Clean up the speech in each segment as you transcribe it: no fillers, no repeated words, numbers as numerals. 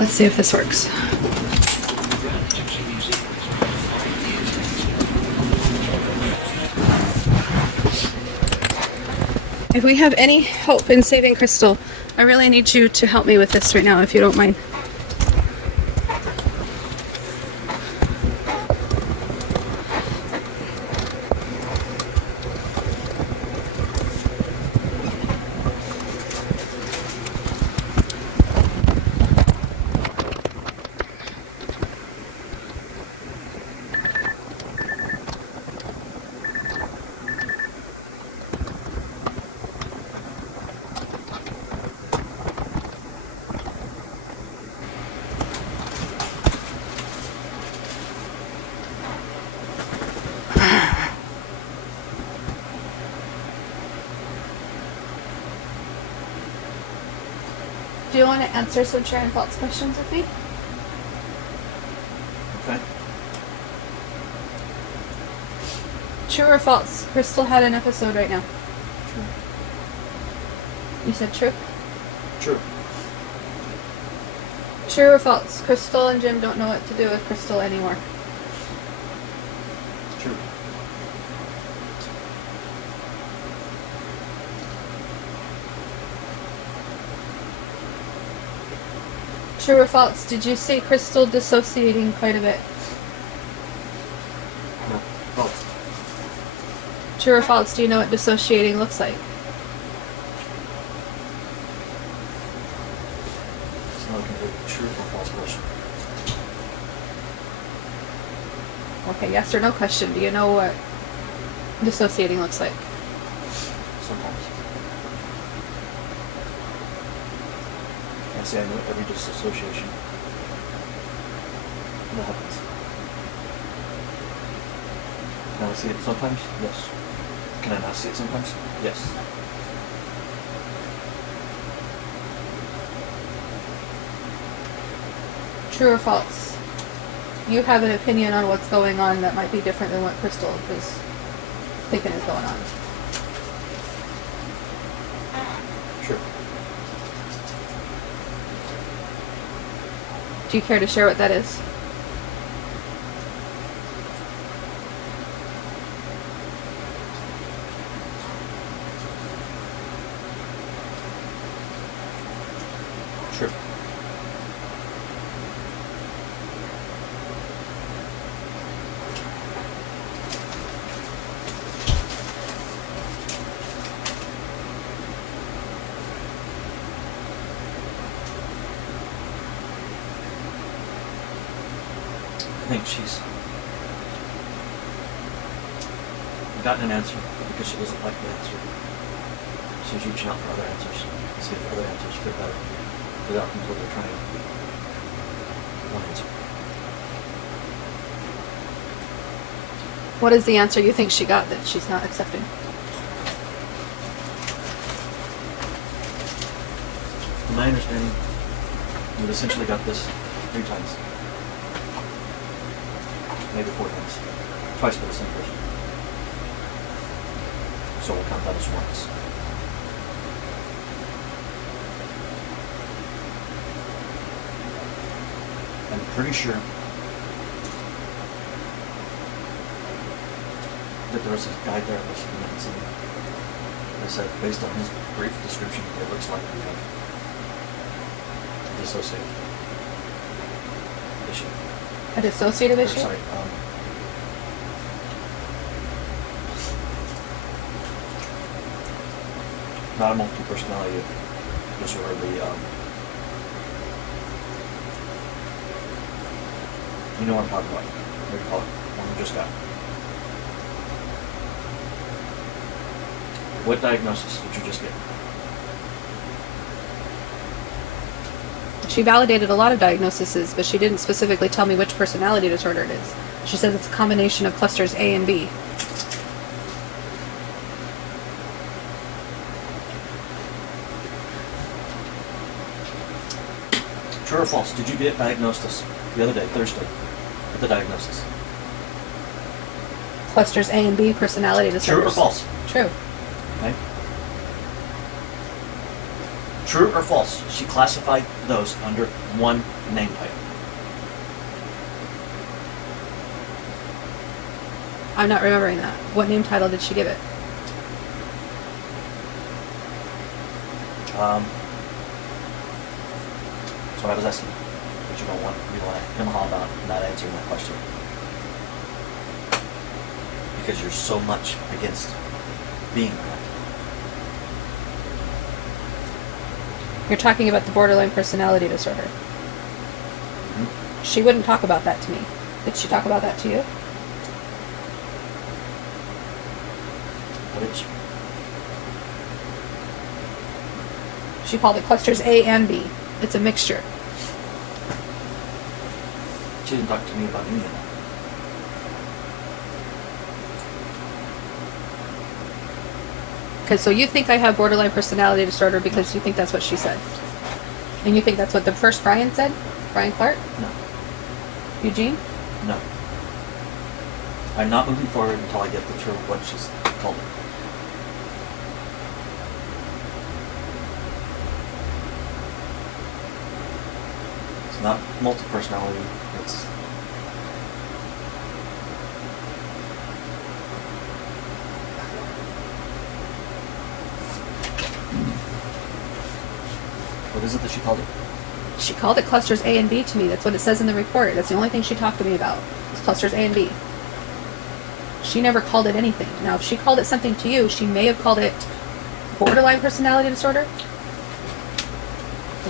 Let's see if this works. If we have any hope in saving Crystal, I really need you to help me with this right now, if you don't mind. Do you want to answer some true and false questions with me? Okay. True or false? Crystal had an episode right now. True. You said true? True. True or false? Crystal and Jim don't know what to do with Crystal anymore. True. True or false? Did you see Crystal dissociating quite a bit? No. False. True or false? Do you know what dissociating looks like? It's not a complete true or false question. Okay, yes or no question. Do you know what dissociating looks like? Sometimes. Can't say I know every disassociation that happens. Can I see it sometimes? Yes. Can I not see it sometimes? Yes. True or false? You have an opinion on what's going on that might be different than what Crystal is thinking is going on. True. Do you care to share what that is? True. I think she's gotten an answer because she doesn't like the answer. She's reaching out for other answers. See if other answers fit better without completely trying one answer. What is the answer you think she got that she's not accepting? From my understanding, we've essentially got this 3 times. Maybe 4 times. Twice for the same person. So we'll count that as once. I'm pretty sure that there was a guy there that was convincing. They said, based on his brief description, it looks like we have a dissociative issue. A dissociative Or, issue? sorry, not a multi-personality disorder, you know what I'm talking about. What do you call it? One we just got. What diagnosis did you just get? She validated a lot of diagnoses, but she didn't specifically tell me which personality disorder it is. She says it's a combination of clusters A and B. True or false? Did you get diagnosed this the other day, Thursday, at the diagnosis? Clusters A and B personality disorders. True or false? True. Okay. True or false? She classified those under one name type. I'm not remembering that. What name title did she give it? So I was asking, but you don't want him about not answering that question because you're so much against being that. You're talking about the borderline personality disorder. Mm-hmm. She wouldn't talk about that to me. Did she talk about that to you? What did she? She called it clusters A and B. It's a mixture. She didn't talk to me about any of that. Okay, so you think I have borderline personality disorder because you think that's what she said. And you think that's what the first Brian said? Brian Clark? No. Eugene? No. I'm not moving forward until I get the truth of what she's called it. It's not multi-personality, it's what is it that she called it? She called it clusters A and B to me. That's what it says in the report. That's the only thing she talked to me about. Is clusters A and B. She never called it anything. Now, if she called it something to you, she may have called it borderline personality disorder.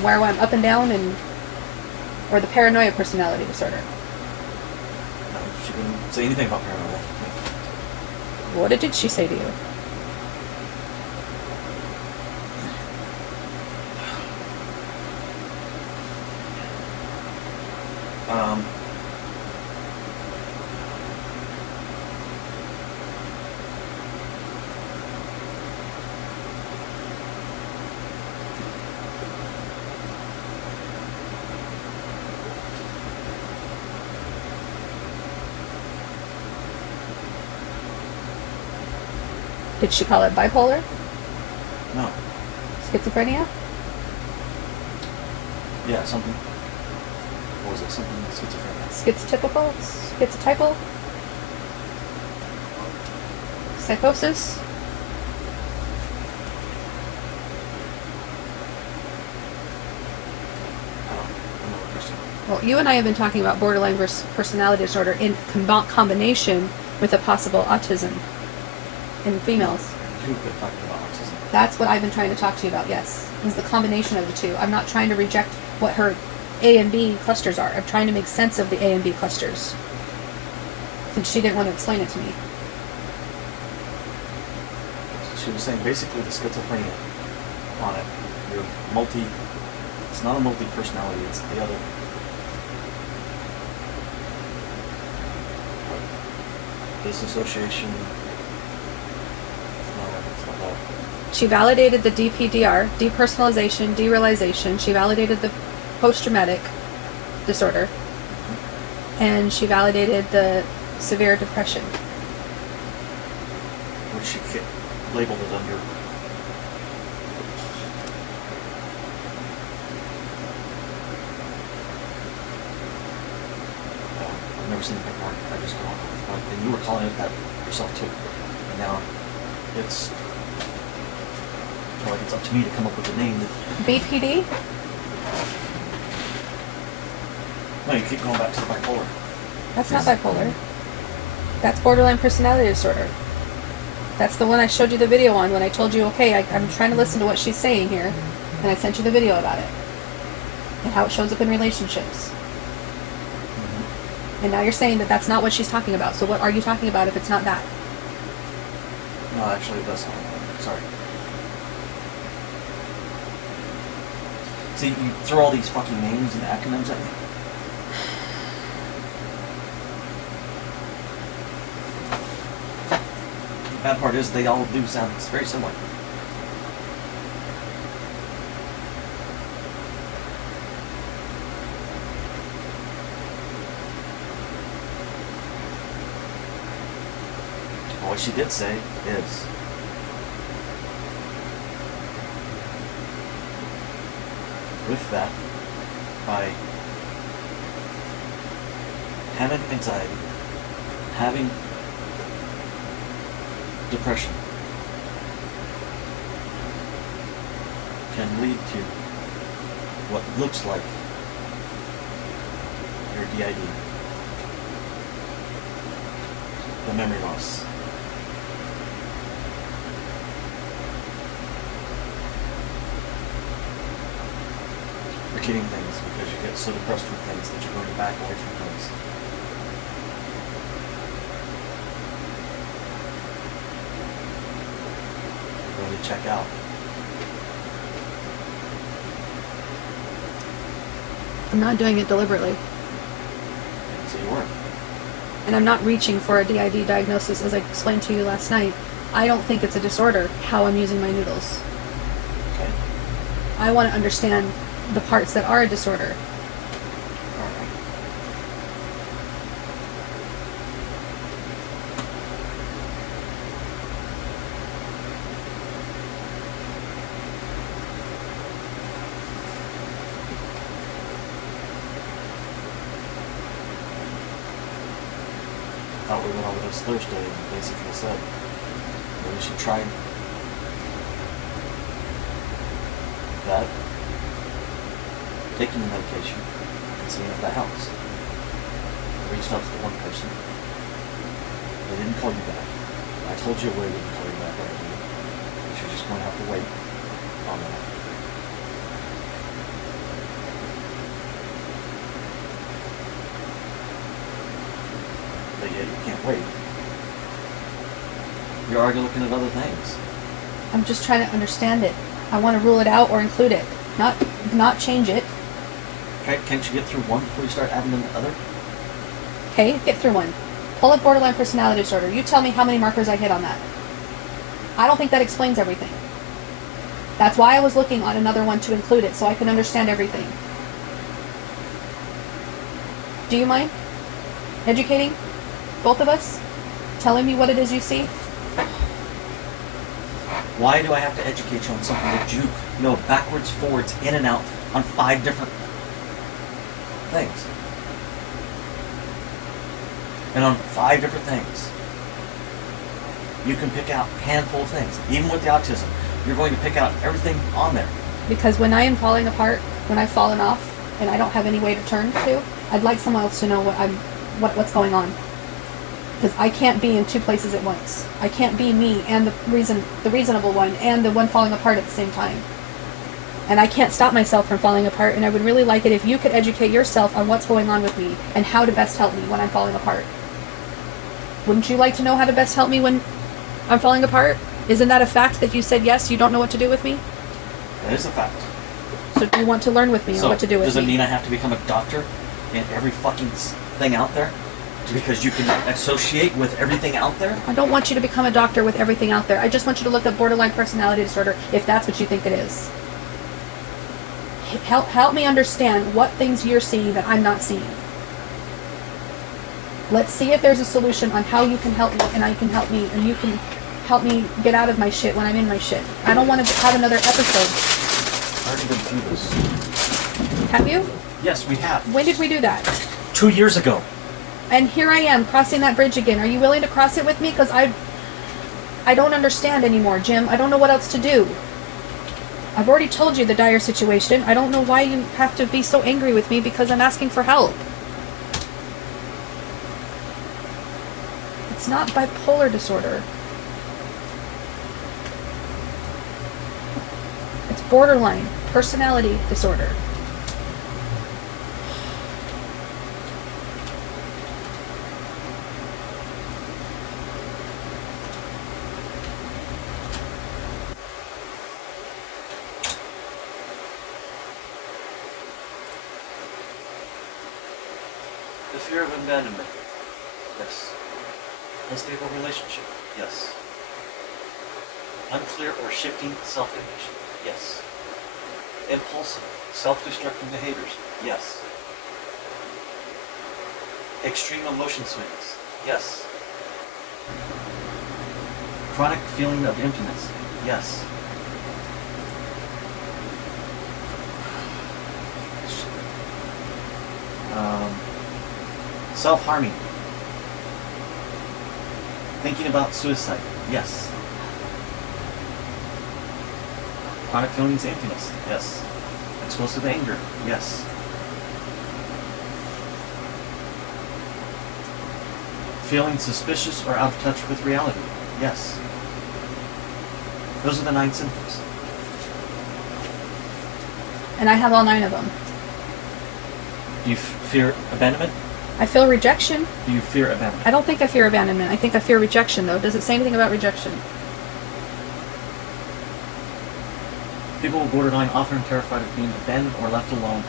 Where I'm up and down and or the paranoia personality disorder. No, she didn't say anything about paranoia. What did she say to you? Did she call it bipolar? No. Schizophrenia? Yeah, something. What was it? Something schizophrenia. Schizotypical? Schizotypal? Psychosis? I'm not a person. Well, you and I have been talking about borderline personality disorder in combination with a possible autism in females. You've been talking about autism. That's what I've been trying to talk to you about, yes. Is the combination of the two. I'm not trying to reject what her A and B clusters are. I'm trying to make sense of the A and B clusters. Since she didn't want to explain it to me. She was saying basically the schizophrenia on it. It's not a multi-personality, it's the other. Disassociation. It's not that. She validated the DPDR, depersonalization, derealization. She validated the post-traumatic disorder. And she validated the severe depression. Which she labeled it under. I've never seen the paperwork. I just don't. And you were calling it that yourself too. And now it's like it's up to me to come up with a name that. BPD? No, you keep going back to the bipolar. That's not bipolar. That's borderline personality disorder. That's the one I showed you the video on when I told you, okay, I'm trying to listen to what she's saying here, and I sent you the video about it. And how it shows up in relationships. Mm-hmm. And now you're saying that that's not what she's talking about. So what are you talking about if it's not that? No, actually it does sound like that. Sorry. See, you throw all these fucking names and acronyms at me. The bad part is they all do sound very similar. What she did say is that by having anxiety, having depression, can lead to what looks like your d.i.d, the memory loss. Forgetting things because you get so depressed with things that you're going to back away from things. You're going to check out. I'm not doing it deliberately. So you weren't. And I'm not reaching for a d.i.d diagnosis, as I explained to you last night. I don't think it's a disorder, how I'm using my noodles. Okay. I want to understand the parts that are a disorder. Alright. I thought we went over this Thursday and basically said that we should try that, taking the medication and seeing if that helps. I reached out to the one person. They didn't call you back. I told you where they didn't call you back already. But you're just going to have to wait on that. But yet you can't wait. You're already looking at other things. I'm just trying to understand it. I want to rule it out or include it, not change it. Okay, can't you get through one before you start adding in the other? Okay, get through one. Pull up borderline personality disorder. You tell me how many markers I hit on that. I don't think that explains everything. That's why I was looking on another one to include it, so I can understand everything. Do you mind educating both of us? Telling me what it is you see? Why do I have to educate you on something that you know backwards, forwards, in and out on 5 different things? And on 5 different things, you can pick out a handful of things. Even with the autism, you're going to pick out everything on there. Because when I am falling apart, when I've fallen off, and I don't have any way to turn to, I'd like someone else to know what's going on. Because I can't be in 2 places at once. I can't be me and the reasonable one and the one falling apart at the same time. And I can't stop myself from falling apart, and I would really like it if you could educate yourself on what's going on with me and how to best help me when I'm falling apart. Wouldn't you like to know how to best help me when I'm falling apart? Isn't that a fact that you said yes, you don't know what to do with me? That is a fact. So you want to learn with me on what to do with me? Does it mean I have to become a doctor in every fucking thing out there? Because you can associate with everything out there? I don't want you to become a doctor with everything out there. I just want you to look up borderline personality disorder if that's what you think it is. Help me understand what things you're seeing that I'm not seeing. Let's see if there's a solution on how you can help me and I can help me and you can help me get out of my shit when I'm in my shit. I don't want to have another episode. I've already been through this. Have you? Yes, we have. When did we do that? 2 years ago. And here I am crossing that bridge again. Are you willing to cross it with me? Because I don't understand anymore, Jim. I don't know what else to do. I've already told you the dire situation. I don't know why you have to be so angry with me because I'm asking for help. It's not bipolar disorder. It's borderline personality disorder. The fear of abandonment. Yes. Unstable relationship. Yes. Unclear or shifting self-image. Yes. Impulsive, self-destructive behaviors. Yes. Extreme emotion swings. Yes. Chronic feeling of emptiness. Yes. Self-harming. Thinking about suicide. Yes. Chronic feelings of emptiness. Yes. Explosive anger. Yes. Feeling suspicious or out of touch with reality. Yes. Those are the 9 symptoms. And I have all 9 of them. Do you fear abandonment? I feel rejection. Do you fear abandonment? I don't think I fear abandonment. I think I fear rejection, though. Does it say anything about rejection? People with borderline often are terrified of being abandoned or left alone.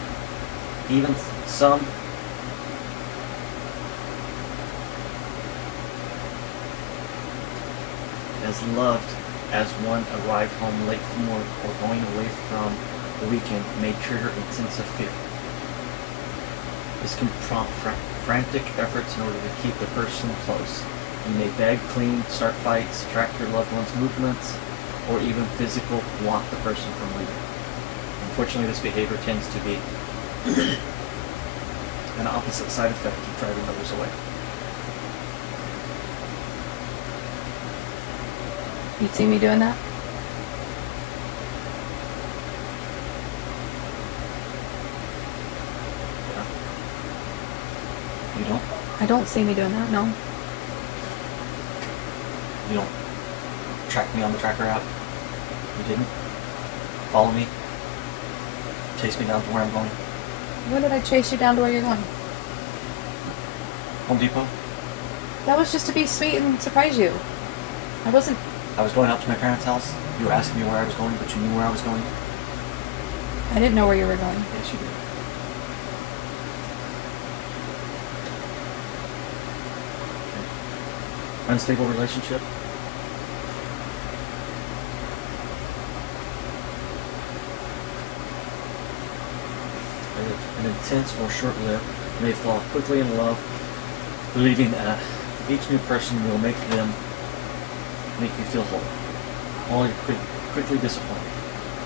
Even some as loved as one arrived home late from work or going away from the weekend may trigger a sense of fear. This can prompt frantic efforts in order to keep the person close. You may beg, clean, start fights, track your loved one's movements, or even physical want the person from leaving. Unfortunately, this behavior tends to be an opposite side effect of driving others away. You see me doing that? Yeah. You don't? I don't see me doing that, no. You don't track me on the tracker app? You didn't? Follow me? Chase me down to where I'm going? When did I chase you down to where you're going? Home Depot? That was just to be sweet and surprise you. I wasn't... I was going out to my parents' house. You were asking me where I was going, but you knew where I was going. I didn't know where you were going. Yes, you did. Okay. Unstable relationship? An intense or short-lived, may fall quickly in love, believing each new person will make you feel whole. While you're quickly disappointed.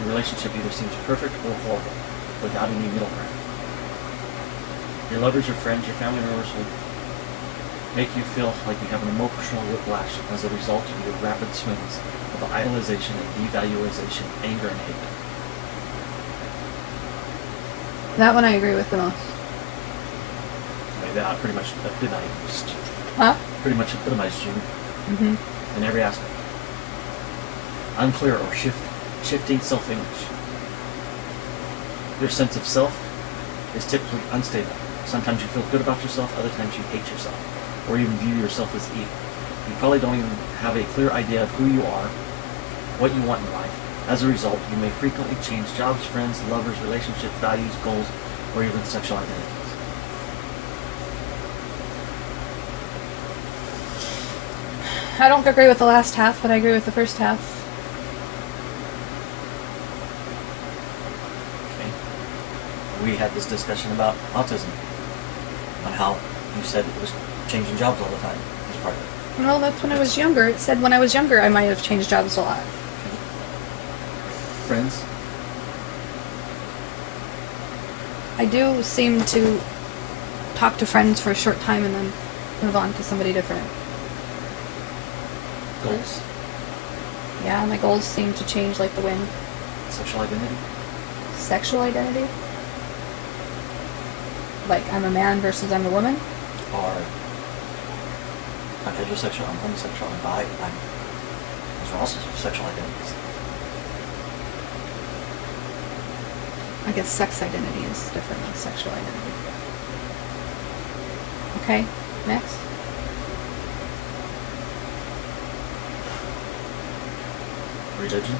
Your relationship either seems perfect or horrible, without any middle ground. Your lovers, your friends, your family members will make you feel like you have an emotional whiplash as a result of your rapid swings of idolization and devaluation, anger and hate. That one I agree with the most. I mean, that pretty much epitomized. Huh? Pretty much epitomized you in every aspect. Unclear or shifting self-image. Your sense of self is typically unstable. Sometimes you feel good about yourself, other times you hate yourself, or even view yourself as evil. You probably don't even have a clear idea of who you are, what you want in life. As a result, you may frequently change jobs, friends, lovers, relationships, values, goals, or even sexual identities. I don't agree with the last half, but I agree with the first half. Okay. We had this discussion about autism, on how you said it was changing jobs all the time as part of it. Well, that's when I was younger. It said when I was younger I might have changed jobs a lot. Friends? I do seem to talk to friends for a short time and then move on to somebody different. Goals? Yeah, my goals seem to change like the wind. Sexual identity? Sexual identity? Like I'm a man versus I'm a woman? Or I'm heterosexual, I'm homosexual, I'm bi, those are also sexual identities. I guess sex identity is different than sexual identity. Okay, next. Religion?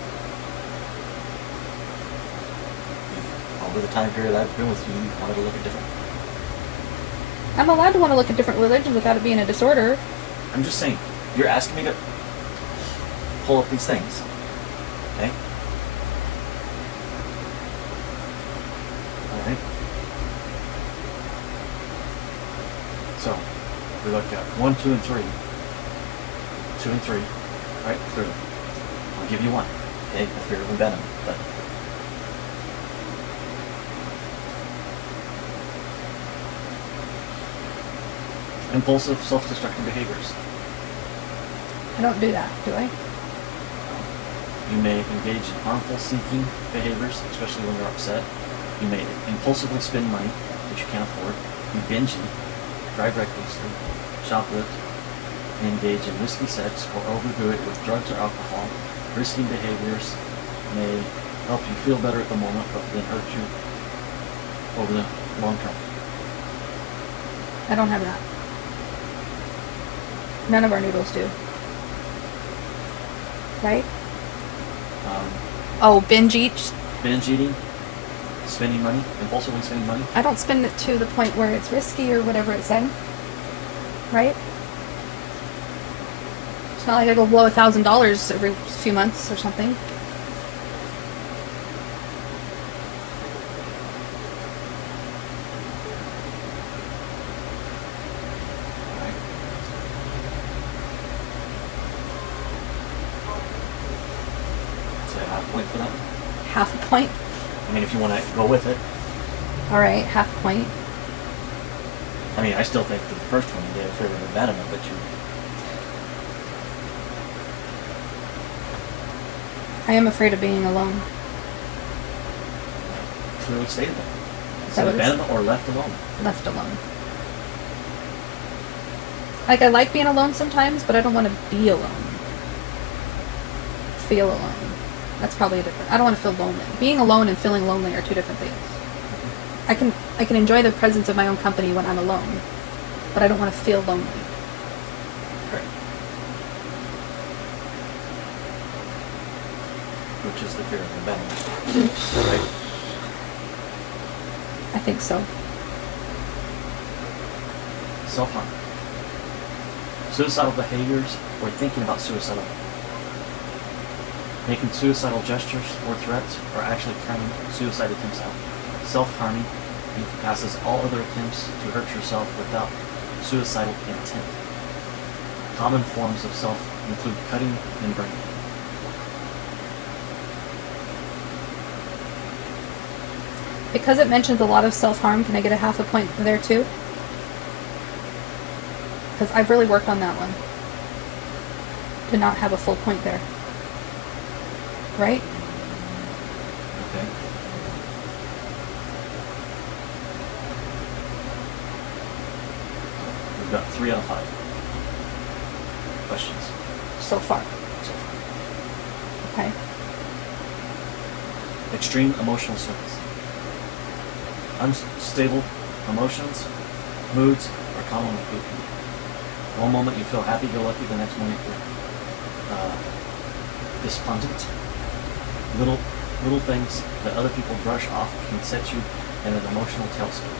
Over the time period I've been with you, you've wanted to look at different. I'm allowed to want to look at different religions without it being a disorder. I'm just saying, you're asking me to pull up these things. Okay? Alright? So, we looked at 1, 2, and 3. 2 and 3. Right? Clearly. I'll give you one. Okay? The fear of abandonment. But Impulsive, self-destructive behaviors. I don't do that, do I? You may engage in harmful seeking behaviors, especially when you're upset. You may impulsively spend money that you can't afford. You binge eat, drive recklessly, shoplift, engage in risky sex, or overdo it with drugs or alcohol. Risky behaviors may help you feel better at the moment, but then hurt you over the long term. I don't have that. None of our noodles do. Right? Oh, binge eat. Binge eating, spending money, impulsively spending money. I don't spend it to the point where it's risky or whatever it said. Right? It's not like I go blow $1,000 every few months or something. Half point for that. Half a point. I mean, if you want to go with it. All right, half a point. I mean, I still think that the first one you gave a favorite abandonment, but you. I am afraid of being alone. Clearly stated that. Is that what abandonment or left alone? Left alone. Like, I like being alone sometimes, but I don't want to be alone. Feel alone. That's probably a different. I don't want to feel lonely. Being alone and feeling lonely are two different things. I can enjoy the presence of my own company when I'm alone, but I don't want to feel lonely. Correct. Which is the fear of abandonment, right? I think so. Self-harm. Suicidal behaviors or thinking about suicidal. Making suicidal gestures or threats, or actually carrying suicide attempts out. Self-harming encompasses all other attempts to hurt yourself without suicidal intent. Common forms of self include cutting and burning. Because it mentions a lot of self-harm, can I get a half a point there too? Because I've really worked on that one. To not have a full point there. Right? Okay. We've got 3 out of 5 questions So far. so far. Okay. Extreme emotional swings. Unstable emotions, moods are common with people. One moment you feel happy-go-lucky, the next moment you're despondent. Little things that other people brush off can set you in an emotional tailspin.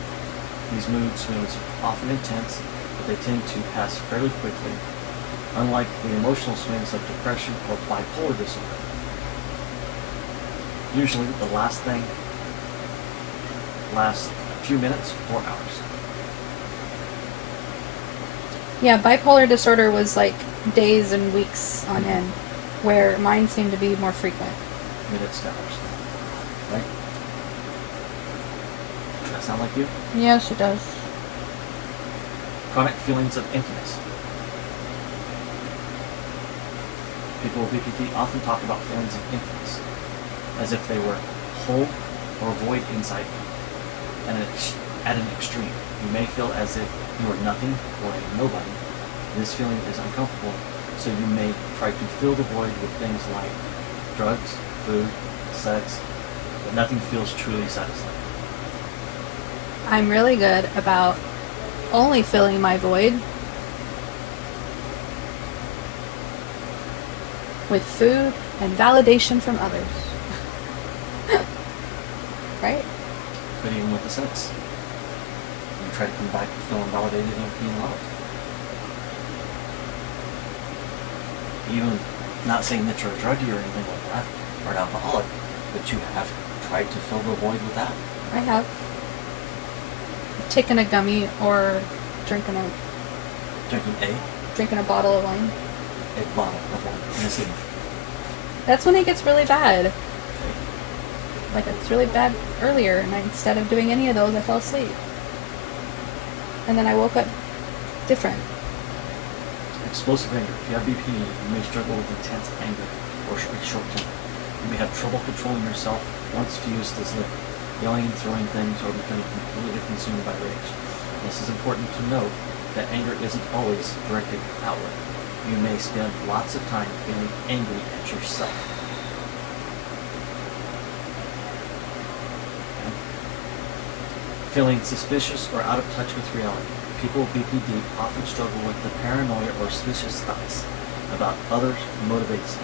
These mood swings are often intense, but they tend to pass fairly quickly, unlike the emotional swings of depression or bipolar disorder. Usually, the last thing lasts a few minutes or hours. Yeah, bipolar disorder was like days and weeks on end, where mine seemed to be more frequent. Minutes to hours. Right? Does that sound like you? Yes, it does. Chronic feelings of emptiness. People with BPD often talk about feelings of emptiness as if they were whole or void inside you. And at an extreme, you may feel as if you are nothing or a nobody. This feeling is uncomfortable, so you may try to fill the void with things like drugs, food, sex, but nothing feels truly satisfying. I'm really good about only filling my void with food and validation from others. Right? But even with the sex, you try to come back feeling validated and being loved. Even not saying that you're a druggie or anything like that, or an alcoholic, but you have tried to fill the void with that. I have. Taken a gummy or drinking a Drinking a bottle of wine. a bottle of wine in a sitting. That's when it gets really bad. Okay. Like, it's really bad earlier, and instead of doing any of those, I fell asleep. And then I woke up different. Explosive anger. If you have BP, you may struggle with intense anger or short temper. You may have trouble controlling yourself once fused is lit, yelling and throwing things or becoming completely consumed by rage. This is important to note that anger isn't always directed outward. You may spend lots of time feeling angry at yourself. Feeling suspicious or out of touch with reality. People with BPD often struggle with the paranoia or suspicious thoughts about others' motivations.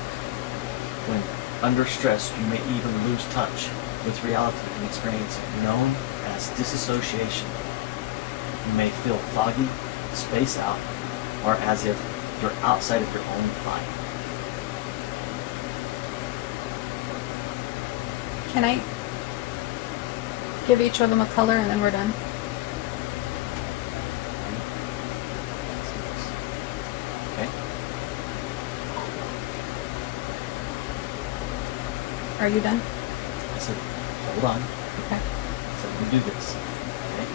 When under stress, you may even lose touch with reality and experience known as disassociation. You may feel foggy, spaced out, or as if you're outside of your own mind. Can I give each of them a color and then we're done? Okay? Are you done? I said, hold on. Okay. So let me do this. Okay?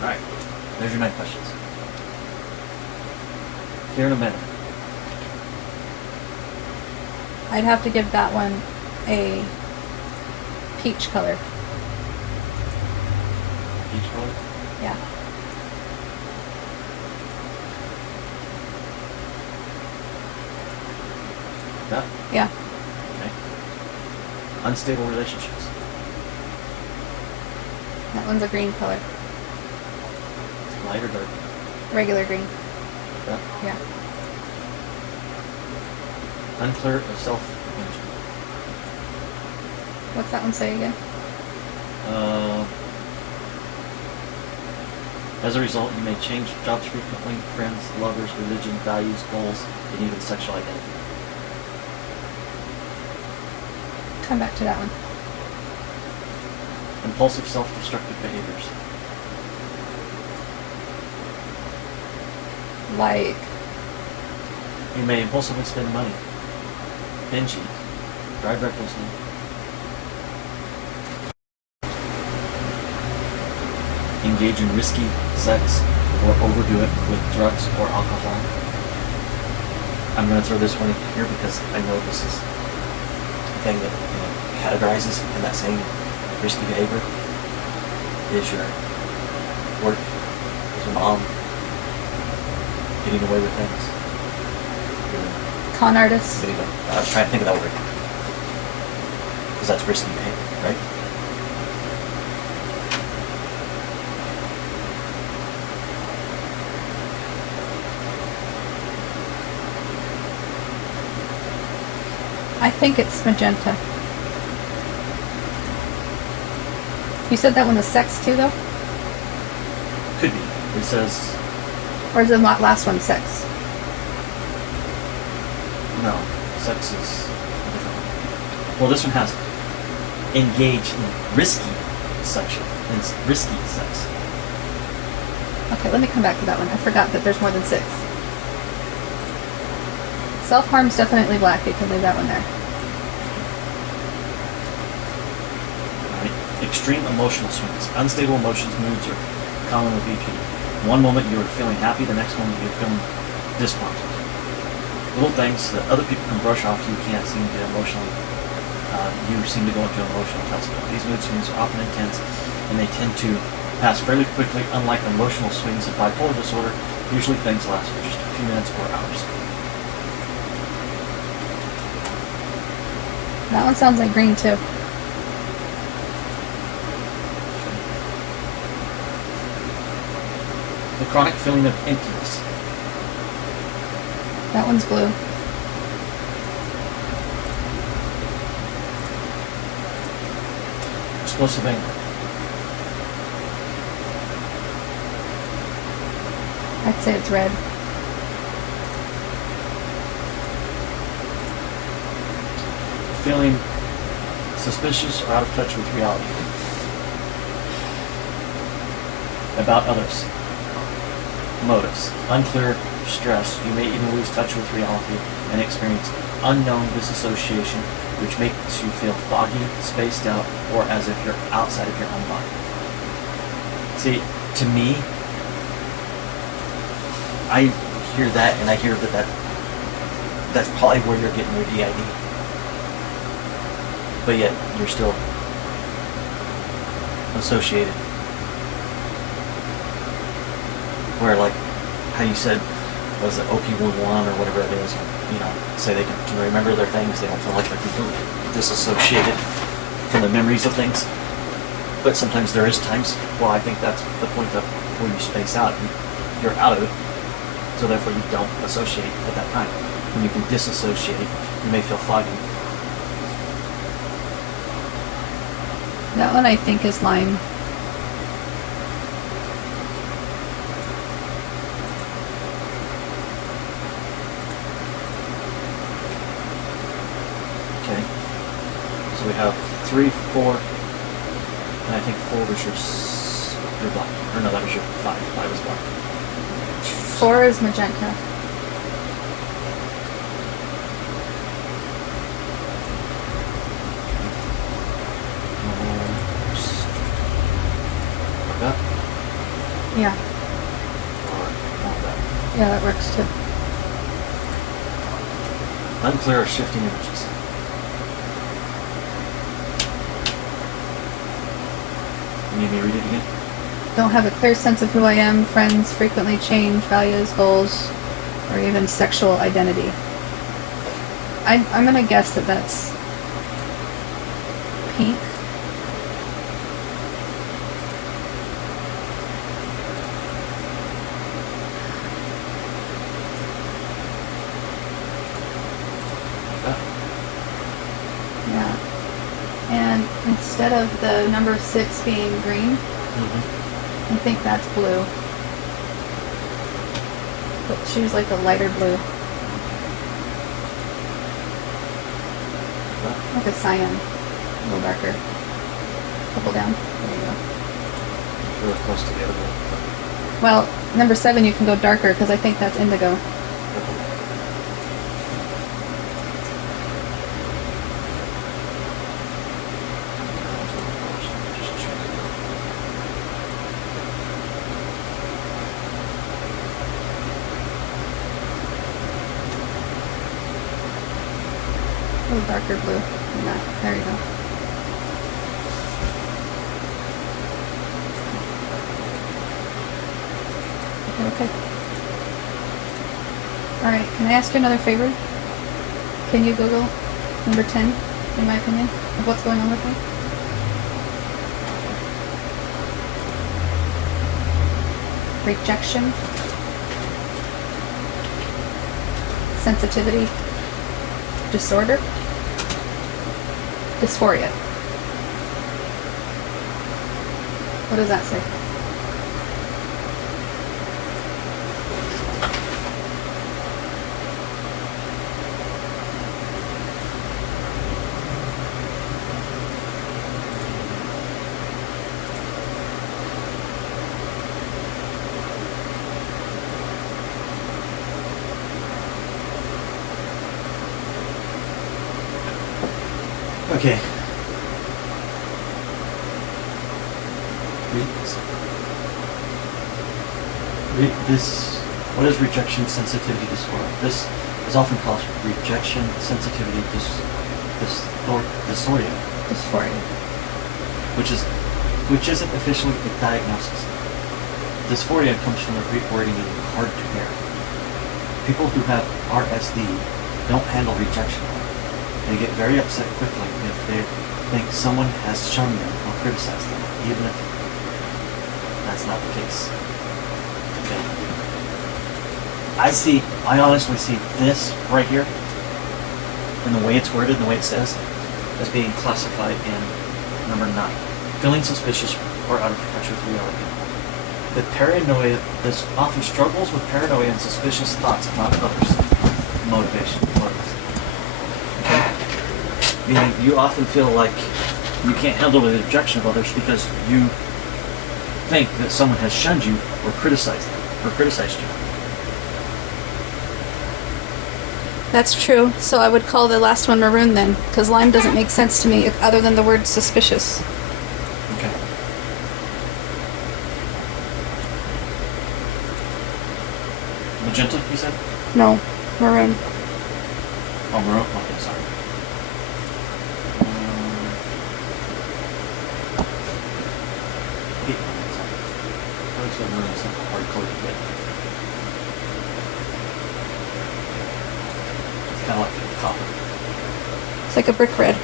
Alright, there's your 9 questions. Fear in a minute. I'd have to give that one a peach color. Peach color? Yeah. That? Yeah. Okay. Unstable relationships. That one's a green color. Light or dark? Regular green. That? Yeah. Unclear of self-management. What's that one say again? As a result, you may change jobs frequently, friends, lovers, religion, values, goals, and even sexual identity. Come back to that one. Impulsive, self-destructive behaviors. Like, You may impulsively spend money, binge eat, drive recklessly, engage in risky sex, or overdo it with drugs or alcohol. I'm going to throw this one in here because I know this is a thing that categorizes in that same risky behavior. Is your work, is your mom getting away with things? con artists. There you go. I was trying to think of that word. Because that's risky behavior, right? I think it's magenta. You said that one was sex too, though? Could be. It says, Or is the last one sex? no, sex is a different one. Well, this one has engage in risky sexual, and risky sex. Okay, let me come back to that one. I forgot that there's more than 6. Self-harm's definitely black. You can leave that one there. Right? Extreme emotional swings. Unstable emotions, moods are common with BP. One moment you're feeling happy, the next moment you're feeling disgruntled. Little things that other people can brush off, you can't seem to emotionally, you seem to go into an emotional tailspin. These mood swings are often intense and they tend to pass fairly quickly, unlike emotional swings of bipolar disorder. Usually things last for just a few minutes or hours. That one sounds like green too. The chronic feeling of emptiness. That one's blue. Explosive anger. I'd say it's red. Feeling suspicious or out of touch with reality. About others. motives, unclear stress. You may even lose touch with reality and experience unknown disassociation, which makes you feel foggy, spaced out, or as if you're outside of your own body. See, to me, I hear that, and I hear that's probably where you're getting your d.i.d. But yet, you're still associated. Where, like, how you said, was it OP11 or whatever it is, say they can remember their things, they don't feel like they're completely disassociated from the memories of things. But sometimes there is times, well, I think that's the point of where you space out. You're out of it, so therefore you don't associate at that time. When you can disassociate, you may feel foggy. That one I think is Lyme. Okay. So we have 3, 4, and I think 4 was your black. Or no, that was your 5. 5 was black. 4 is magenta. That? Yeah. Or that? Yeah, that works too. Unclear or shifting images. You need me to read it again? Don't have a clear sense of who I am. Friends frequently change values, goals, or even sexual identity. I'm gonna guess that that's pink. Yeah. And instead of the number 6 being green, I think that's blue. But choose like a lighter blue. Like a cyan. A little darker. Couple down. There you go. Really close to the other one. Well, number 7 you can go darker because I think that's indigo. A little darker blue than that. There you go. Okay. Alright, can I ask you another favor? Can you Google number 10, in my opinion, of what's going on with me? Rejection. Sensitivity. Disorder. Dysphoria. What does that say? Okay. What is rejection sensitivity disorder? This is often called rejection sensitivity dysphoria. Dysphoria. Which isn't officially a diagnosis. Dysphoria comes from the Greek word meaning hard to bear. People who have RSD don't handle rejection well. They get very upset quickly if they think someone has shunned them or criticized them, even if that's not the case. Okay. I honestly see this right here, and the way it's worded, and the way it says, as being classified in number 9. Feeling suspicious or out of touch with reality. The paranoia, this often struggles with paranoia and suspicious thoughts about others. Motivation. Meaning you often feel like you can't handle the rejection of others because you think that someone has shunned you or criticized them. or criticized you. That's true. So I would call the last one maroon then, because lime doesn't make sense to me other than the word suspicious. Okay. Magenta, you said? No, maroon. Oh, maroon? Okay, sorry. I always got maroon as like a hard color to get. It's kind of like a copper. It's like a brick red.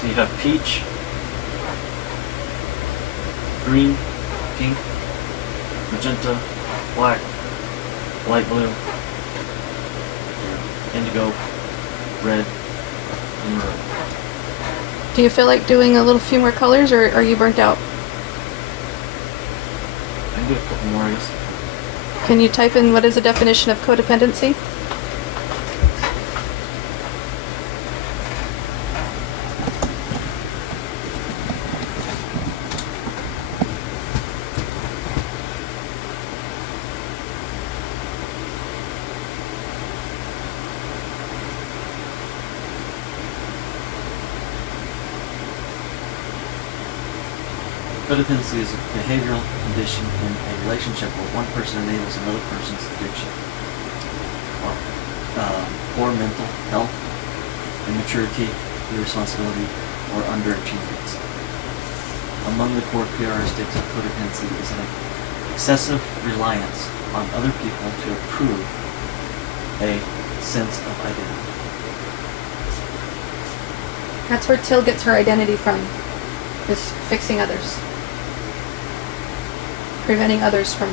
So you have peach, green, pink, magenta, black, light blue, indigo, red, and maroon. Do you feel like doing a little few more colors, or are you burnt out? I can do a couple more, I guess. Can you type in what is the definition of codependency? Codependency is a behavioral condition in a relationship where one person enables another person's addiction, or poor mental health, immaturity, irresponsibility, or underachievements. Among the core characteristics of codependency is an excessive reliance on other people to approve a sense of identity. That's where Till gets her identity from, is fixing others. Preventing others from...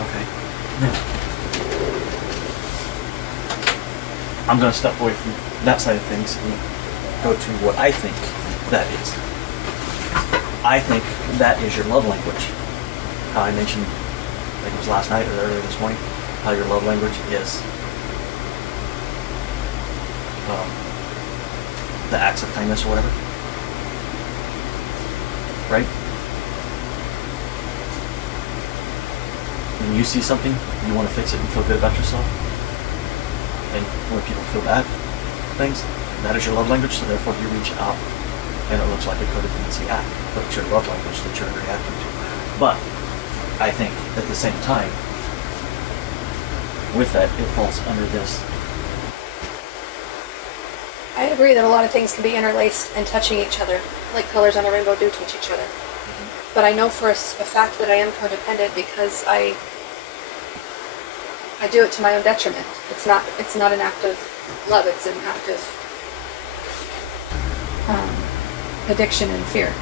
Okay. I'm going to step away from that side of things and go to what I think that is. I think that is your love language. How I mentioned, I think it was last night or earlier this morning, how your love language is the acts of kindness or whatever. Right? When you see something, you want to fix it and feel good about yourself. And when people feel bad things, that is your love language, so therefore you reach out and it looks like a codependency act, but it's your love language that you're reacting to. But I think at the same time, with that, it falls under this. I agree that a lot of things can be interlaced and touching each other, like colors on a rainbow do touch each other. Mm-hmm. But I know for a fact that I am codependent because I do it to my own detriment. It's not an act of love, it's an act of addiction and fear.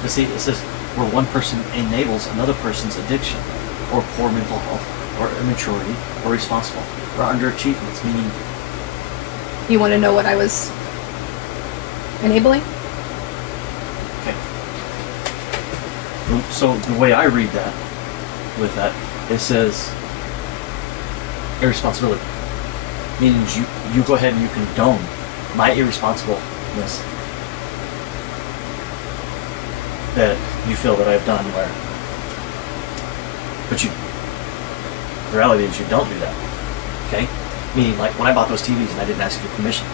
But see, it says where one person enables another person's addiction, or poor mental health, or immaturity, or responsible, or underachievements, meaning... You want to know what I was enabling? Okay. So the way I read that, with that, it says irresponsibility. Meaning you go ahead and you condone my irresponsibleness that you feel that I've done where... But the reality is you don't do that, okay? Meaning, like, when I bought those TVs and I didn't ask your permission.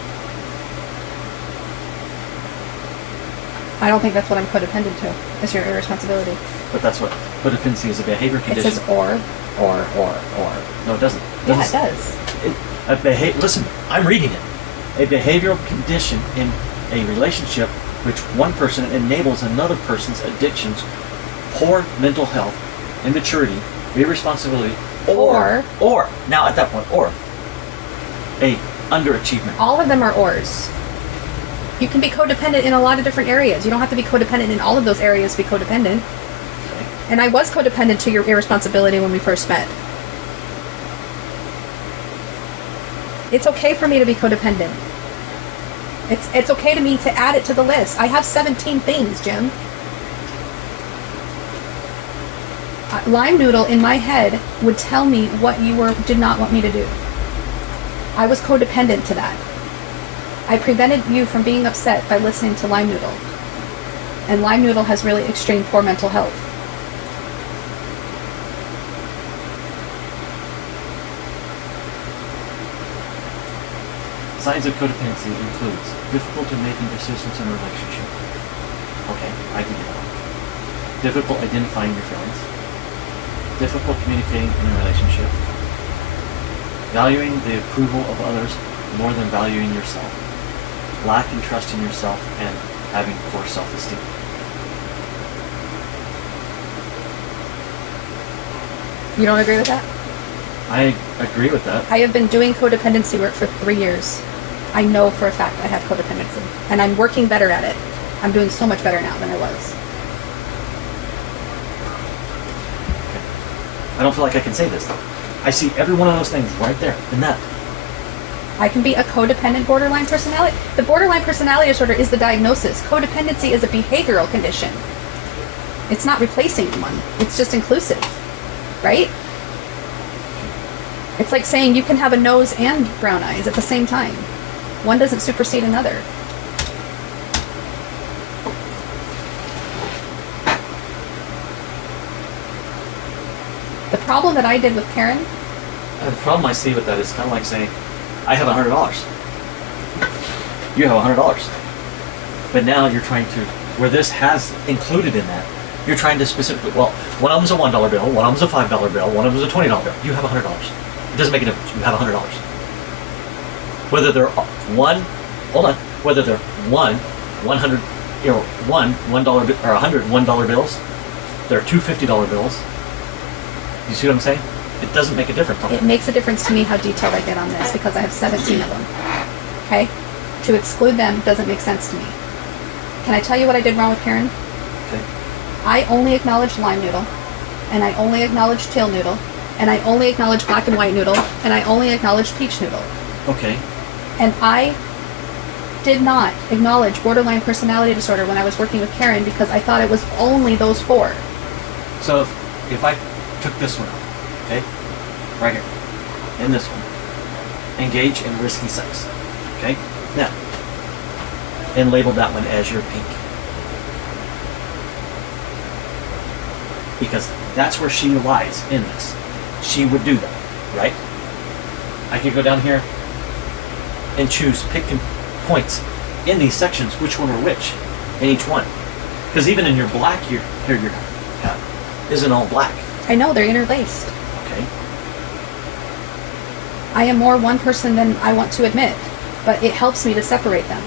I don't think that's what I'm codependent to. It's your irresponsibility. But that's what codependency is, a behavior condition. It says or. No, it doesn't. Yeah, it does. Listen, I'm reading it. A behavioral condition in a relationship which one person enables another person's addictions, poor mental health, immaturity, irresponsibility, or now at that point, or A, underachievement. All of them are ors. You can be codependent in a lot of different areas. You don't have to be codependent in all of those areas to be codependent. Okay. And I was codependent to your irresponsibility when we first met. It's okay for me to be codependent. It's okay to me to add it to the list. I have 17 things, Jim. Lime noodle in my head would tell me what you did not want me to do. I was codependent to that. I prevented you from being upset by listening to lime noodle. And lime noodle has really extreme poor mental health. Signs of codependency includes difficulty making decisions in a relationship. Okay, I can do that. Difficult identifying your feelings. Difficult communicating in a relationship. Valuing the approval of others more than valuing yourself. Lacking trust in yourself and having poor self-esteem. You don't agree with that? I agree with that. I have been doing codependency work for 3 years. I know for a fact I have codependency. And I'm working better at it. I'm doing so much better now than I was. I don't feel like I can say this though. I see every one of those things right there in that. I can be a codependent borderline personality. The borderline personality disorder is the diagnosis. Codependency is a behavioral condition. It's not replacing one. It's just inclusive, right? It's like saying you can have a nose and brown eyes at the same time. One doesn't supersede another. The problem that I did with Karen. The problem I see with that is kind of like saying, I have $100. You have $100. But now you're trying to, where this has included in that, you're trying to specifically, well, one of them's a $1 bill, one of them's a $5 bill, one of them's a $20 bill. You have $100. It doesn't make a difference. You have $100. Whether they're whether they're $100, or 100 $1 bills, they're two $50 bills. You see what I'm saying? It doesn't make a difference. It makes a difference to me how detailed I get on this because I have 17 of them. Okay? To exclude them doesn't make sense to me. Can I tell you what I did wrong with Karen? Okay. I only acknowledged lime noodle, and I only acknowledged teal noodle, and I only acknowledged black and white noodle, and I only acknowledged peach noodle. Okay. And I did not acknowledge borderline personality disorder when I was working with Karen because I thought it was only those 4. So if I took this one out, okay, right here, and this one, engage in risky sex, okay, now, and labeled that one as your pink. Because that's where she lies in this. She would do that, right? I could go down here and pick points in these sections, which one are which in each one. Because even in your black, your hat isn't all black. I know, they're interlaced. Okay. I am more one person than I want to admit, but it helps me to separate them.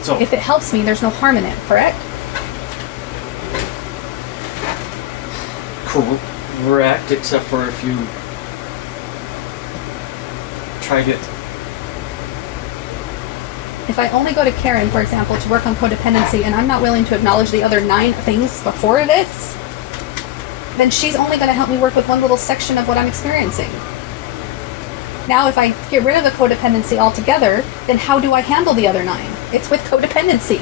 So if it helps me, there's no harm in it, correct? Correct, except for if you try to... If I only go to Karen, for example, to work on codependency, and I'm not willing to acknowledge the other 9 things before this, then she's only going to help me work with one little section of what I'm experiencing. Now, if I get rid of the codependency altogether, then how do I handle the other 9? It's with codependency.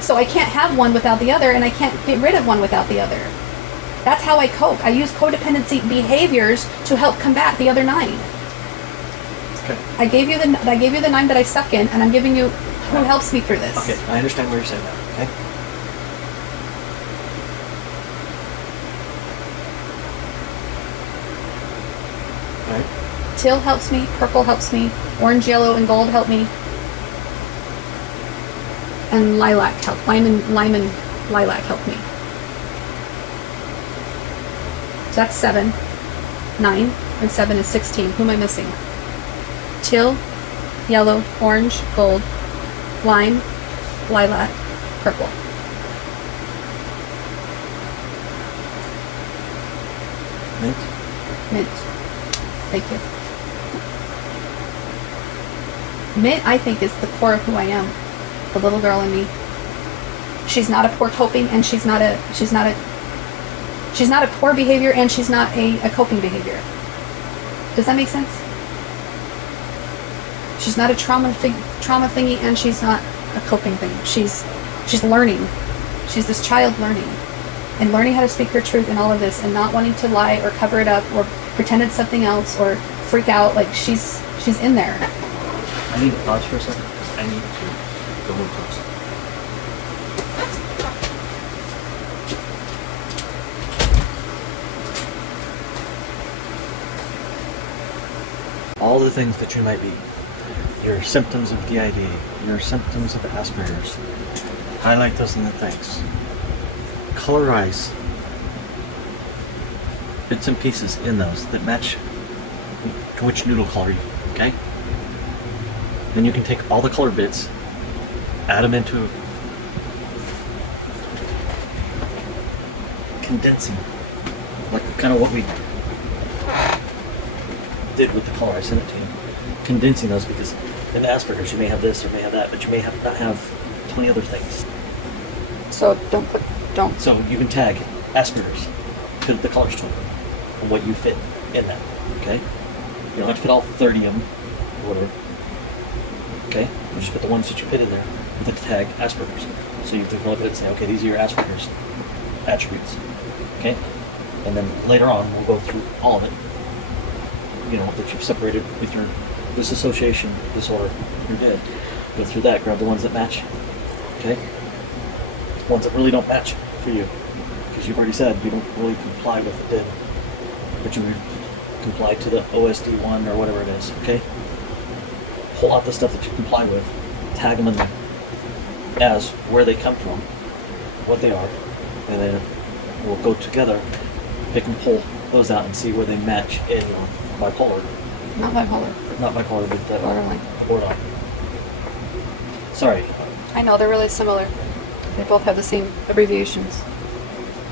So I can't have one without the other, and I can't get rid of one without the other. That's how I cope. I use codependency behaviors to help combat the other 9. Okay. I gave you the 9 that I suck in, and I'm giving you who helps me through this. Okay, I understand what you're saying now, okay? All right. Teal helps me, purple helps me, orange, yellow, and gold help me. And lime and lilac help me. So that's 7, 9, and 7 is 16. Who am I missing? Teal, yellow, orange, gold, lime, lilac, purple. Mint. Mint. Thank you. Mint, I think, is the core of who I am. The little girl in me. She's not a poor coping, and she's not a poor behavior, and she's not a coping behavior. Does that make sense? She's not a trauma thingy, and she's not a coping thing. She's learning. She's this child learning, and learning how to speak her truth in all of this, and not wanting to lie or cover it up or pretend it's something else or freak out. Like she's in there. I need to pause for a second because I need to go move close. All the things that you might be, your symptoms of d.i.d, your symptoms of Asperger's, highlight those in the things. Colorize bits and pieces in those that match to which noodle color you, okay? Then you can take all the color bits, add them into condensing, like kind of what we did with the color. I sent it to you. Condensing those, because in the Asperger's you may have this or may have that, but you may not have 20 other things. So don't. So you can tag Asperger's, put the colors to them, and what you fit in that, okay? You don't have to fit all 30 of them, or whatever. Okay? You just put the ones that you fit in there with the tag Asperger's. So you can look at it and say, okay, these are your Asperger's attributes. Okay? And then later on, we'll go through all of it, you know, that you've separated with your dissociation disorder. You're good. Go through that, grab the ones that match. Okay? Ones that really don't match for you. Because you've already said you don't really comply with the DID. But you comply to the OSD1 or whatever it is. Okay? Pull out the stuff that you comply with, tag them in there as where they come from, what they are, and then we'll go together, pick and pull those out and see where they match in bipolar. Not bipolar. Not bipolar, but Borderline. Borderline. Sorry. I know, they're really similar. They both have the same abbreviations.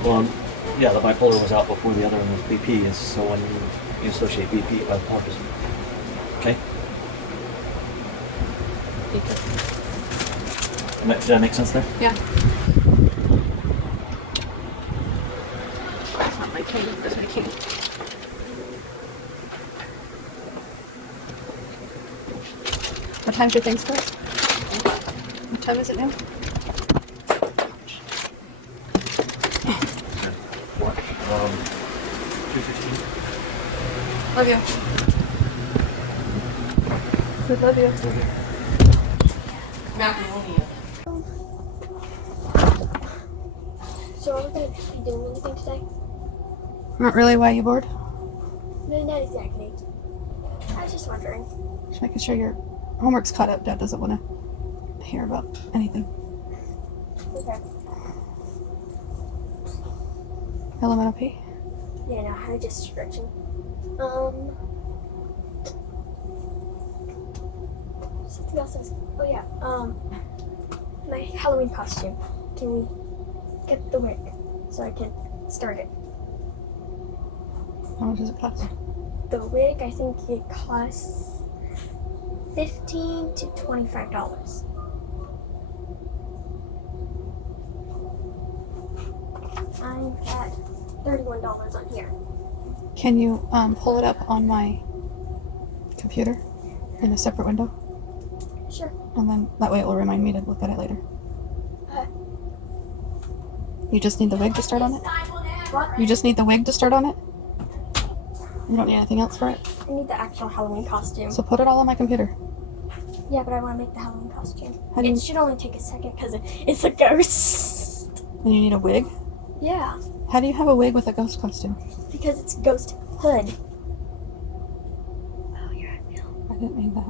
Well, yeah, the bipolar was out before the other one was BP, is so when you associate BP with bipolarism. Okay? Did that make sense there? Yeah. That's not my cane. Where's my cane? What time's your thing start? What time is it now? What? 2:15. Love you. Love you. So are we going to be doing anything today? Not really. Why are you bored? No, not exactly. I was just wondering. Just making sure your homework's caught up. Dad doesn't want to hear about anything. Okay. Elemental P. Yeah, no, I was just stretching. Something else is. Oh yeah. My Halloween costume. Can we get the wig so I can start it? How much does it cost? The wig, I think it costs $15 to $25. I'm at $31 on here. Can you pull it up on my computer in a separate window? Sure. And then that way it will remind me to look at it later. You just need the wig to start on it? What? You just need the wig to start on it? You don't need anything else for it? I need the actual Halloween costume. So put it all on my computer. Yeah, but I want to make the Halloween costume. How do you... It should only take a second because it's a ghost. And you need a wig? Yeah, How do you have a wig with a ghost costume? because it's ghost hood. Oh, you're at Bill. I didn't mean that.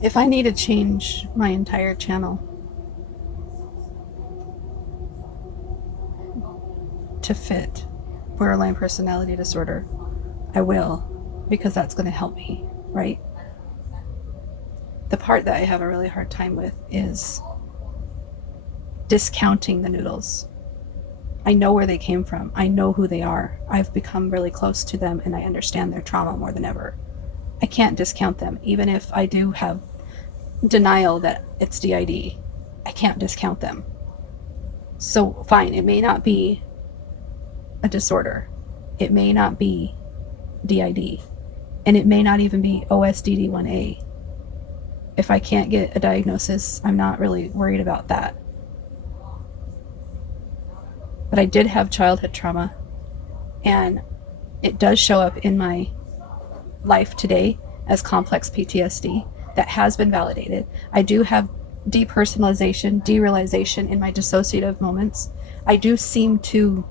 If I need to change my entire channel to fit borderline personality disorder, I will, because that's going to help me, right? The part that I have a really hard time with is discounting the noodles. I know where they came from. I know who they are. I've become really close to them and I understand their trauma more than ever. I can't discount them, even if I do have denial that it's d.i.d. I can't discount them. So fine, it may not be a disorder. It may not be d.i.d. And it may not even be OSDD1A. If I can't get a diagnosis, I'm not really worried about that. But I did have childhood trauma, and it does show up in my life today as complex PTSD that has been validated. I do have depersonalization, derealization in my dissociative moments. I do seem to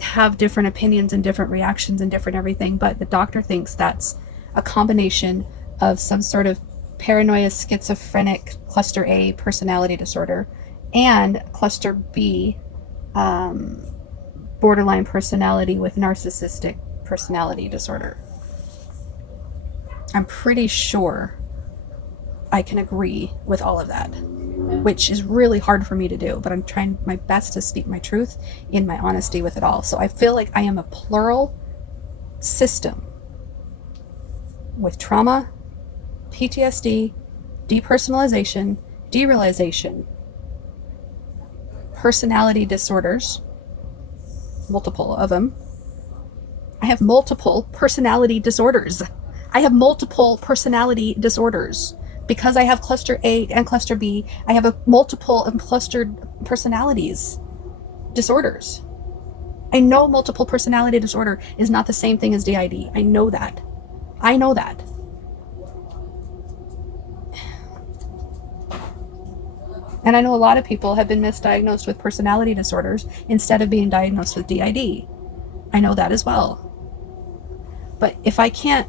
have different opinions and different reactions and different everything, but the doctor thinks that's a combination of some sort of paranoia, schizophrenic, cluster A personality disorder and cluster B borderline personality with narcissistic personality disorder. I'm pretty sure I can agree with all of that, which is really hard for me to do, but I'm trying my best to speak my truth in my honesty with it all. So I feel like I am a plural system with trauma, PTSD, depersonalization, derealization, personality disorders, multiple of them. I have multiple personality disorders. I have multiple personality disorders. Because I have cluster A and cluster B, I have a multiple and clustered personalities disorders. I know multiple personality disorder is not the same thing as d.i.d. I know that. I know that. And I know a lot of people have been misdiagnosed with personality disorders instead of being diagnosed with d.i.d. I know that as well. But if I can't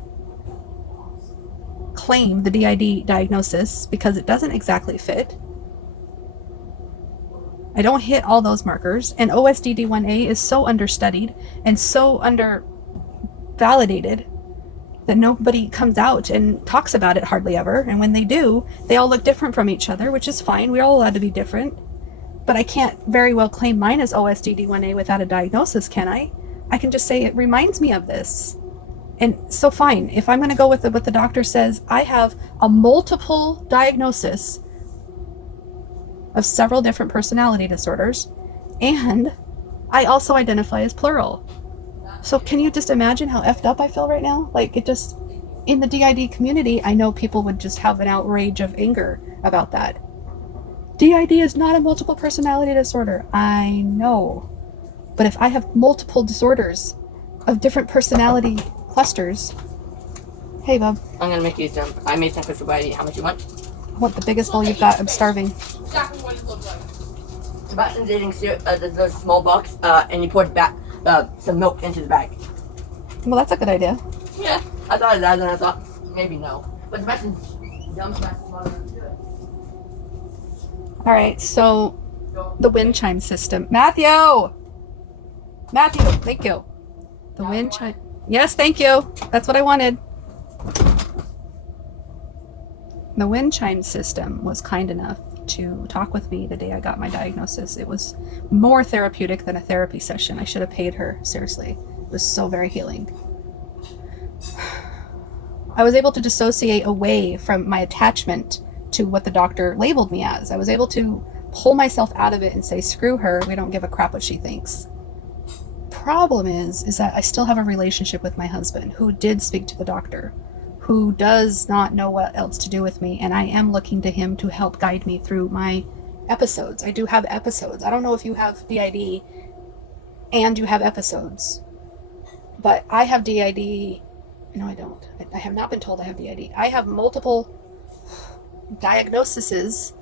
claim the d.i.d. diagnosis because it doesn't exactly fit, I don't hit all those markers, and OSDD1A is so understudied and so undervalidated that nobody comes out and talks about it hardly ever, and when they do, they all look different from each other, which is fine. We're all allowed to be different, but I can't very well claim mine as OSDD1A without a diagnosis, can I? I can just say it reminds me of this. And so fine, if I'm going to go with what the doctor says, I have a multiple diagnosis of several different personality disorders, and I also identify as plural. So can you just imagine how effed up I feel right now? Like, it just, in the d.i.d. community, I know people would just have an outrage of anger about that. d.i.d. is not a multiple personality disorder. I know. But if I have multiple disorders of different personality clusters. Hey, Bob. I'm gonna make you some. I made some crystal bites. How much you want? I want the biggest bowl you've got. I'm starving. Sebastian's eating the small box, and you poured back some milk into the bag. Well, that's a good idea. Yeah, I thought of that, and I thought maybe no. But Sebastian's dumb. Sebastian's smart enough to do it. All right, so the wind chime system. Matthew, thank you. The wind chime. Yes, thank you. That's what I wanted. The wind chime system was kind enough to talk with me the day I got my diagnosis. It was more therapeutic than a therapy session. I should have paid her, seriously. It was so very healing. I was able to dissociate away from my attachment to what the doctor labeled me as. I was able to pull myself out of it and say, screw her, we don't give a crap what she thinks. Problem is that I still have a relationship with my husband, who did speak to the doctor, who does not know what else to do with me, and I am looking to him to help guide me through my episodes. I do have episodes. I don't know if you have d.i.d. and you have episodes, but I have d.i.d. No, I don't. I have not been told I have d.i.d. I have multiple diagnoses,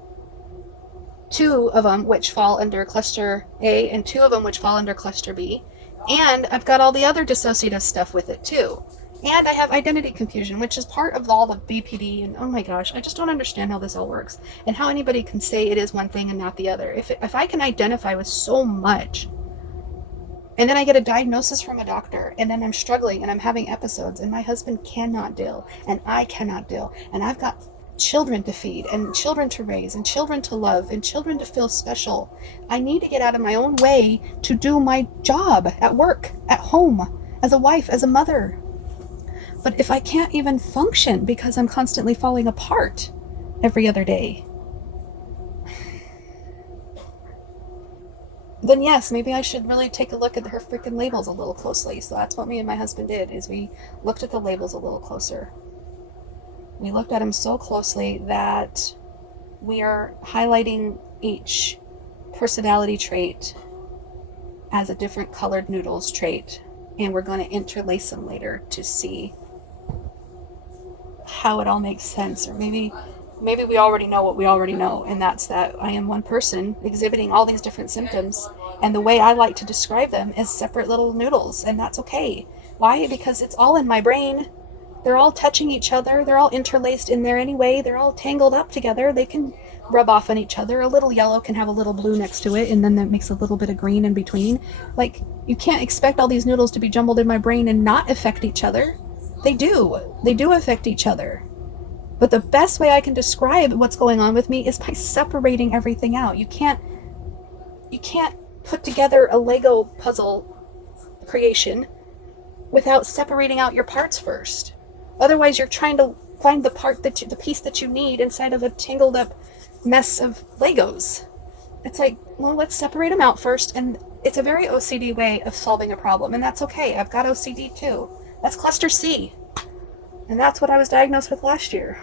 2 of them which fall under cluster A and 2 of them which fall under cluster B. And I've got all the other dissociative stuff with it too. And I have identity confusion, which is part of all the BPD. And oh my gosh, I just don't understand how this all works and how anybody can say it is one thing and not the other. If I can identify with so much, and then I get a diagnosis from a doctor, and then I'm struggling and I'm having episodes, and my husband cannot deal, and I cannot deal, and I've got children to feed and children to raise and children to love and children to feel special. I need to get out of my own way to do my job at work, at home, as a wife, as a mother. But if I can't even function because I'm constantly falling apart every other day, then yes, maybe I should really take a look at her freaking labels a little closely. So that's what me and my husband did, is we looked at the labels a little closer. We looked at them so closely that we are highlighting each personality trait as a different colored noodles trait, and we're going to interlace them later to see how it all makes sense. Or maybe we already know what we already know, and that's that I am one person exhibiting all these different symptoms, and the way I like to describe them is separate little noodles, and that's okay. Why? Because it's all in my brain. They're all touching each other. They're all interlaced in there anyway. They're all tangled up together. They can rub off on each other. A little yellow can have a little blue next to it, and then that makes a little bit of green in between. Like, you can't expect all these noodles to be jumbled in my brain and not affect each other. They do. They do affect each other. But the best way I can describe what's going on with me is by separating everything out. You can't put together a Lego puzzle creation without separating out your parts first. Otherwise, you're trying to find the piece that you need inside of a tangled up mess of Legos. It's like, well, let's separate them out first. And it's a very OCD way of solving a problem. And that's okay. I've got OCD too. That's cluster C. And that's what I was diagnosed with last year.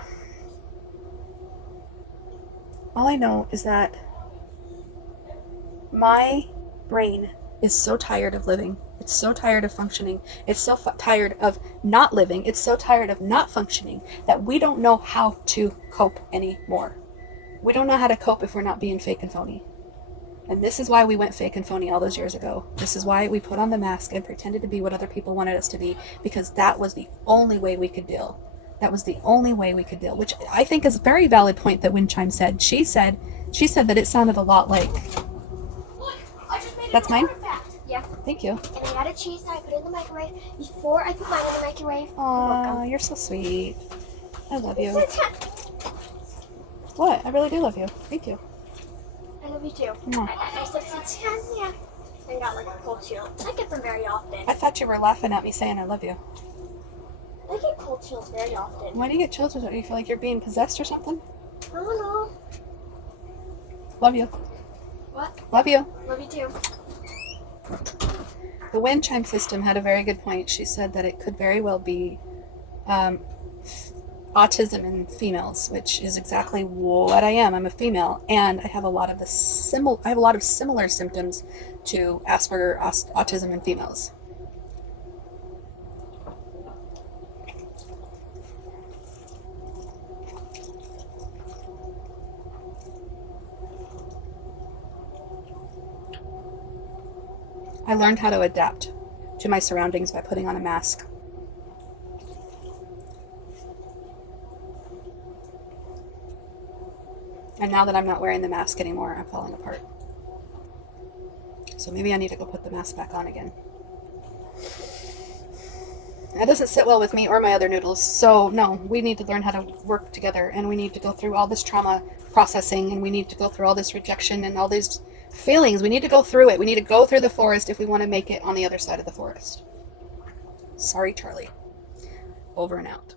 All I know is that my brain is so tired of living. It's so tired of functioning. It's so tired of not living. It's so tired of not functioning that we don't know how to cope anymore. We don't know how to cope if we're not being fake and phony. And this is why we went fake and phony all those years ago. This is why we put on the mask and pretended to be what other people wanted us to be, because that was the only way we could deal. That was the only way we could deal, which I think is a very valid point that Windchime said. She said that it sounded a lot like... That's mine? Yeah. Thank you. And I added cheese and I put it in the microwave before I put mine in the microwave. Aw, you're so sweet. I love you. What? I really do love you. Thank you. I love you too. Mwah. I said it's 10, yeah. I got like a cold chill. I get them very often. I thought you were laughing at me saying I love you. I get cold chills very often. Why do you get chills? Do you feel like you're being possessed or something? I don't know. Love you. What? Love you. Love you too. The wind chime system had a very good point. She said that it could very well be autism in females, which is exactly what I am. I'm a female, and I have a lot of similar symptoms to Asperger autism in females. I learned how to adapt to my surroundings by putting on a mask. And now that I'm not wearing the mask anymore, I'm falling apart. So maybe I need to go put the mask back on again. That doesn't sit well with me or my other noodles. So no, we need to learn how to work together, and we need to go through all this trauma processing, and we need to go through all this rejection and all these feelings. We need to go through it. We need to go through the forest if we want to make it on the other side of the forest. Sorry, Charlie. Over and out.